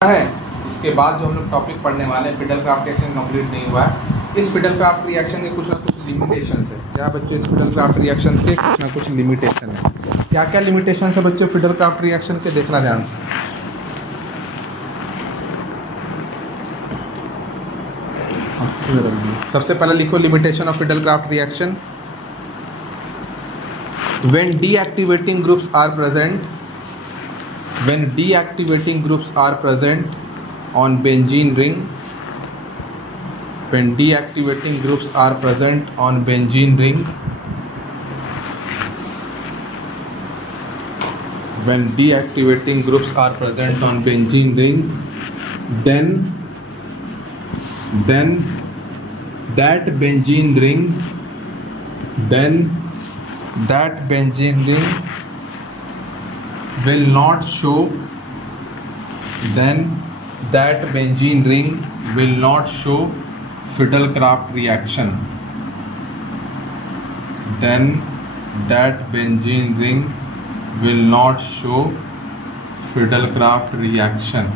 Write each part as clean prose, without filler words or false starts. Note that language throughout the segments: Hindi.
है। इसके बाद जो हम लोग टॉपिक पढ़ने वाले हैं, फिडेल-क्राफ्ट रिएक्शन कंप्लीट नहीं हुआ है। इस फिडेल-क्राफ्ट रिएक्शन के कुछ ना कुछ लिमिटेशंस है। क्या बच्चों, इस फिडेल-क्राफ्ट रिएक्शन के कुछ ना कुछ लिमिटेशन है। क्या क्या लिमिटेशन है बच्चों फिडेल-क्राफ्ट रिएक्शन के, देखना ध्यान से। सबसे पहले लिखो limitation of Fidel-craft reaction. When deactivating groups are present, when deactivating groups are present on benzene ring, when deactivating groups are present on benzene ring, when deactivating groups are present on benzene ring, then that benzene ring, then that benzene ring will not show, then that benzene ring will not show Fidelcraft reaction, then that benzene ring will not show Fidelcraft reaction.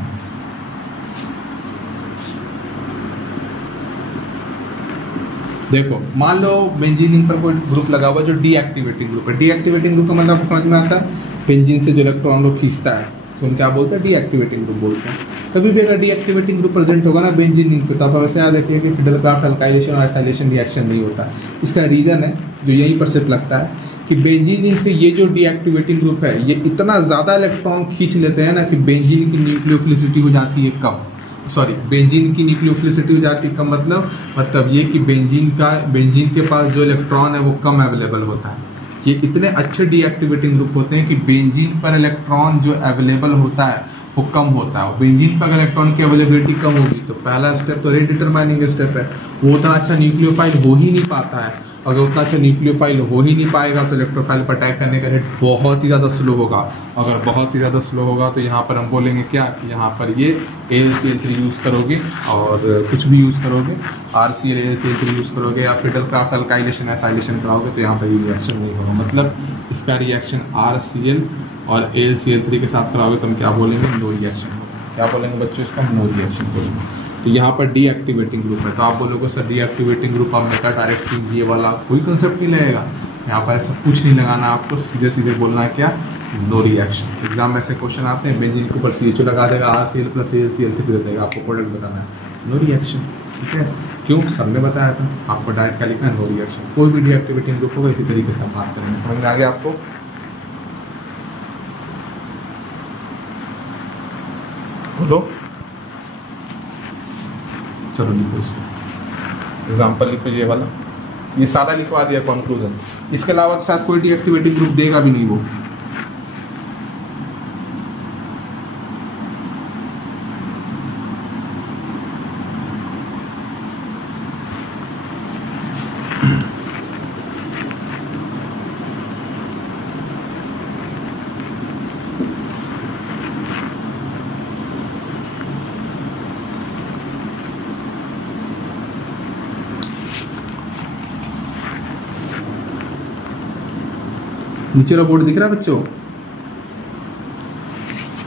देखो, मान लो बेंजीन रिंग पर कोई ग्रुप लगा हुआ जो डीएक्टिवेटिंग ग्रुप है। डीएक्टिवेटिंग ग्रुप का मतलब आपको समझ में आता है, बेंजीन से जो इलेक्ट्रॉन को खींचता है तो हम क्या बोलते हैं, डीएक्टिवेटिंग ग्रुप बोलते हैं। कभी भी अगर डीएक्टिवेटिंग ग्रुप प्रेजेंट होगा ना बेंजीन रिंग पे, तो आप वैसे याद रखिए कि फिडेल-क्राफ्ट अल्काइलेशन और एसाइलेशन रिएक्शन नहीं होता। इसका रीज़न है जो यहीं पर सिर्फ लगता है कि बेंजीन रिंग से ये जो डीएक्टिवेटिंग ग्रुप है ये इतना ज़्यादा इलेक्ट्रॉन खींच लेते हैं ना कि बेंजीन की न्यूक्लियोफिलिसिटी हो जाती है कम। बेंजीन की न्यूक्लियोफिलिसिटी हो जाती है कम, मतलब ये कि बेंजीन के पास जो इलेक्ट्रॉन है वो कम अवेलेबल होता है। ये इतने अच्छे डीएक्टिवेटिंग ग्रुप होते हैं कि बेंजीन पर इलेक्ट्रॉन जो अवेलेबल होता है वो कम होता है। बेंजीन पर इलेक्ट्रॉन की अवेलेबिलिटी कम होगी तो पहला स्टेप तो रेट डिटरमाइनिंग स्टेप है, वो उतना अच्छा न्यूक्लियोफाइल हो ही नहीं पाता है। अगर उतना अच्छा न्यूक्लियोफाइल हो ही नहीं पाएगा तो इलेक्ट्रोफाइल पर अटैक करने का रेट बहुत ही ज़्यादा स्लो होगा। अगर बहुत ही ज़्यादा स्लो होगा तो यहाँ पर हम बोलेंगे क्या कि यहाँ पर ये AlCl3 यूज़ करोगे और कुछ भी यूज़ करोगे, RCl AlCl3 यूज़ करोगे या फिडेल-क्राफ्ट अल्काइलेशन एसाइलेशन कराओगे तो यहाँ पर ये रिएक्शन नहीं होगा। मतलब इसका रिएक्शन RCl और AlCl3 के साथ कराओगे तो हम क्या बोलेंगे, नो रिएक्शन। क्या बोलेंगे बच्चों, इसका नो रिएक्शन बोलेंगे। तो यहाँ पर डीएक्टिवेटिंग ग्रुप है तो आप बोलोगे सर डीएक्टिवेटिंग ग्रुप आप मेटा डायरेक्टिंग ये वाला कोई कंसेप्ट नहीं लगेगा। यहाँ पर ऐसा कुछ नहीं लगाना, आपको सीधे सीधे बोलना है क्या, नो रिएक्शन। एग्जाम में ऐसे क्वेश्चन आते हैं, बेंजीन के ऊपर CHO लगा देगा, RCl + AlCl3 दे देगा, आपको प्रोडक्ट बताना है, नो रिएक्शन। ठीक है, क्यों, सर ने बताया था आपको डायरेक्ट क्या लिखना है, नो रिएक्शन। कोई भी डीएक्टिवेटिंग ग्रुप होगा इसी तरीके से हम बात करेंगे। समझ में आ गया आपको? बोलो, चलो लिखो इसको, एग्जाम्पल लिखो ये वाला, ये सारा लिखवा दिया कंक्लूजन। इसके अलावा तो साथ कोई डीएक्टिवेटिंग ग्रुप देगा भी नहीं वो। नीचे वाला बोर्ड दिख रहा है बच्चों?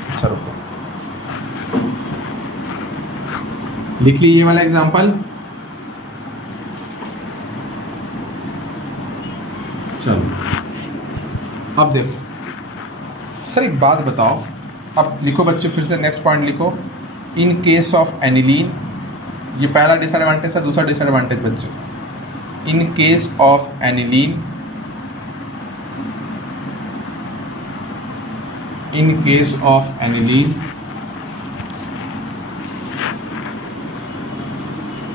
अच्छा रुको, लिख ली ये वाला एग्जांपल। चलो अब देखो सर, एक बात बताओ, अब लिखो बच्चों फिर से नेक्स्ट पॉइंट लिखो। इन केस ऑफ एनिलीन, ये पहला डिसएडवांटेज है। दूसरा डिसएडवांटेज बच्चों, in case of aniline, in case of aniline,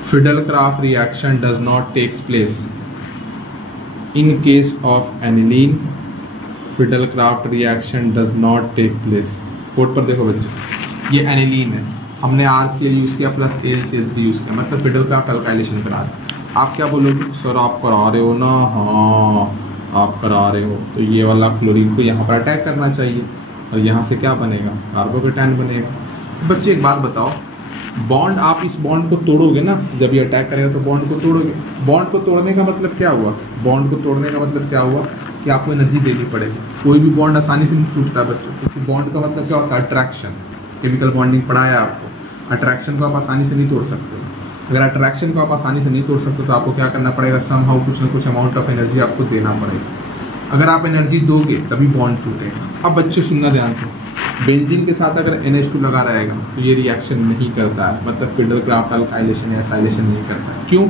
Fidelcraft reaction does not takes place. In case of aniline, Fidelcraft reaction does not take place. Code पर देखो बच्चों, ये एनिलीन है, हमने RCl यूज़ किया प्लस AlCl3 यूज़ किया, मतलब फिडेल-क्राफ्ट अल्काइलेशन करा रहे। आप क्या बोलोगे, सर आप करा रहे हो ना, हाँ आप करा रहे हो, तो ये वाला क्लोरीन को यहाँ पर अटैक करना चाहिए और यहाँ से क्या बनेगा, कार्बोकेटायन बनेगा। बच्चे एक बात बताओ, बॉन्ड, आप इस बॉन्ड को तोड़ोगे ना, जब ये अटैक करेगा तो बॉन्ड को तोड़ोगे। बॉन्ड को तोड़ने का मतलब क्या हुआ, बॉन्ड को तोड़ने का मतलब क्या हुआ कि आपको एनर्जी देनी पड़ेगी। कोई भी बॉन्ड आसानी से नहीं टूटता बच्चों, क्योंकि बॉन्ड का मतलब क्या होता है, अट्रैक्शन। केमिकल बॉन्डिंग पढ़ाया आपको, अट्रैक्शन को आप आसानी से नहीं तोड़ सकते। अगर अट्रैक्शन को आप आसानी से नहीं तोड़ सकते तो आपको क्या करना पड़ेगा, समहाउ कुछ ना कुछ अमाउंट ऑफ एनर्जी आपको देना पड़ेगा। अगर आप एनर्जी दोगे तभी बॉन्ड टूटेगा। अब बच्चों सुनना ध्यान से, बेंजीन के साथ अगर NH2 लगा रहेगा तो ये रिएक्शन नहीं करता है, मतलब फिडरक्राफ्ट अल्काइलेशन या एसाइलेशन नहीं करता है। क्यों?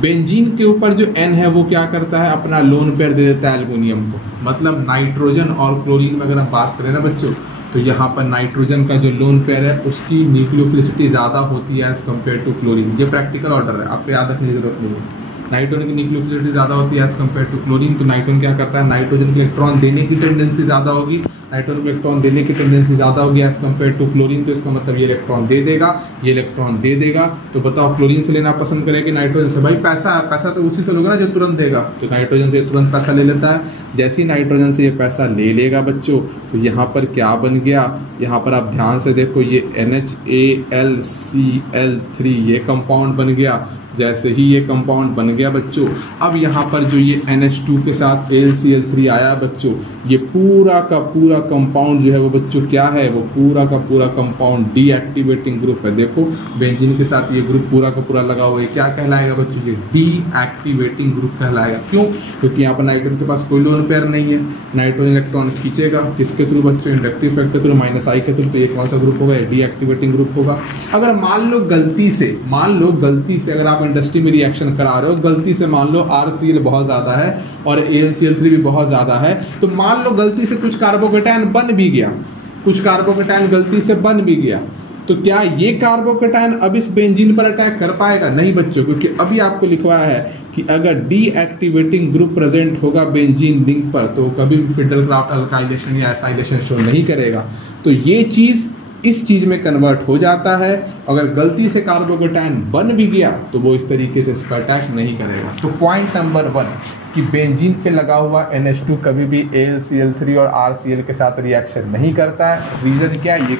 बेंजीन के ऊपर जो N है वो क्या करता है, अपना लोन पेयर दे देता है एल्युमिनियम को। मतलब नाइट्रोजन और क्लोरीन में अगर हम बात करें ना बच्चों, तो यहाँ पर नाइट्रोजन का जो लोन पेयर है उसकी न्यूक्लियोफिलिसिटी ज़्यादा होती है एज़ कम्पेयर टू क्लोरीन। ये प्रैक्टिकल ऑर्डर है, आपको याद रखने की जरूरत नहीं है। नाइट्रोजन की न्यूक्लियोफिलिसिटी ज़्यादा होती है एज़ कम्पेयर टू क्लोरीन, तो नाइट्रोजन क्या करता है, नाइट्रोजन के इलेक्ट्रॉन देने की टेंडेंसी ज़्यादा होगी, नाइट्रोजन को इलेक्ट्रॉन देने की टेंडेंसी ज़्यादा होगी एज़ कम्पेयर टू क्लोरीन। तो इसका मतलब ये इलेक्ट्रॉन दे देगा, ये इलेक्ट्रॉन दे देगा। तो बताओ क्लोरीन से लेना पसंद करेगी नाइट्रोजन से? भाई पैसा है, पैसा तो उसी से लोगे ना जो तुरंत देगा। तो नाइट्रोजन से तुरंत पैसा ले लेता है। जैसे ही नाइट्रोजन से ये पैसा ले लेगा बच्चों, तो यहाँ पर क्या बन गया, यहाँ पर आप ध्यान से देखो, ये NHAlCl3 ये कंपाउंड बन गया। जैसे ही ये कंपाउंड बन गया बच्चों, अब यहाँ पर जो ये NH2 के साथ AlCl3 आया बच्चों, ये पूरा का पूरा कंपाउंड जो है वो बच्चों क्या है, वो पूरा का पूरा कंपाउंड डीएक्टिवेटिंग ग्रुप है। देखो बेंजीन के साथ ये ग्रुप पूरा का पूरा लगा हुआ है, क्या कहलाएगा बच्चों, ये डीएक्टिवेटिंग ग्रुप कहलाएगा। क्यों? क्योंकि यहाँ पर नाइट्रोजन के पास कोई लोन पेयर नहीं है। नाइट्रोजन इलेक्ट्रॉन खींचेगा किसके थ्रू बच्चों, इंडक्टिव इफेक्ट के थ्रू, -I के थ्रू। तो ये कौन सा ग्रुप होगा, डीएक्टिवेटिंग ग्रुप होगा। अगर मान लो गलती से अगर आप इंडस्ट्री में रिएक्शन करा रहे हो, गलती से मान लो RCl बहुत ज़्यादा है और AlCl3 भी बहुत ज़्यादा है, तो मान लो गलती से कुछ कार्बोकेटायन बन भी गया, गलती से बन भी गया, तो क्या ये कार्बोकेटायन अब इस बेंजीन पर अटैक कर पाएगा? नहीं बच्चों, क्योंकि अभी आपको लिखवाया है कि अगर डीएक्टिवेटिंग ग्रुप प्रेजेंट होगा बेंजीन रिंग पर तो कभी भी फिडरक्राफ्ट अल्काइलेशन या एसाइलेशन शो नहीं करेगा। तो ये चीज़ इस चीज़ में कन्वर्ट हो जाता है। अगर गलती से कार्बोकेटायन बन भी गया तो वो इस तरीके से इस पर अटैक नहीं करेगा। तो पॉइंट नंबर 1 कि बेंजीन पे लगा हुआ NH2 कभी भी AlCl3 और RCl के साथ रिएक्शन नहीं करता है। रीज़न क्या है, ये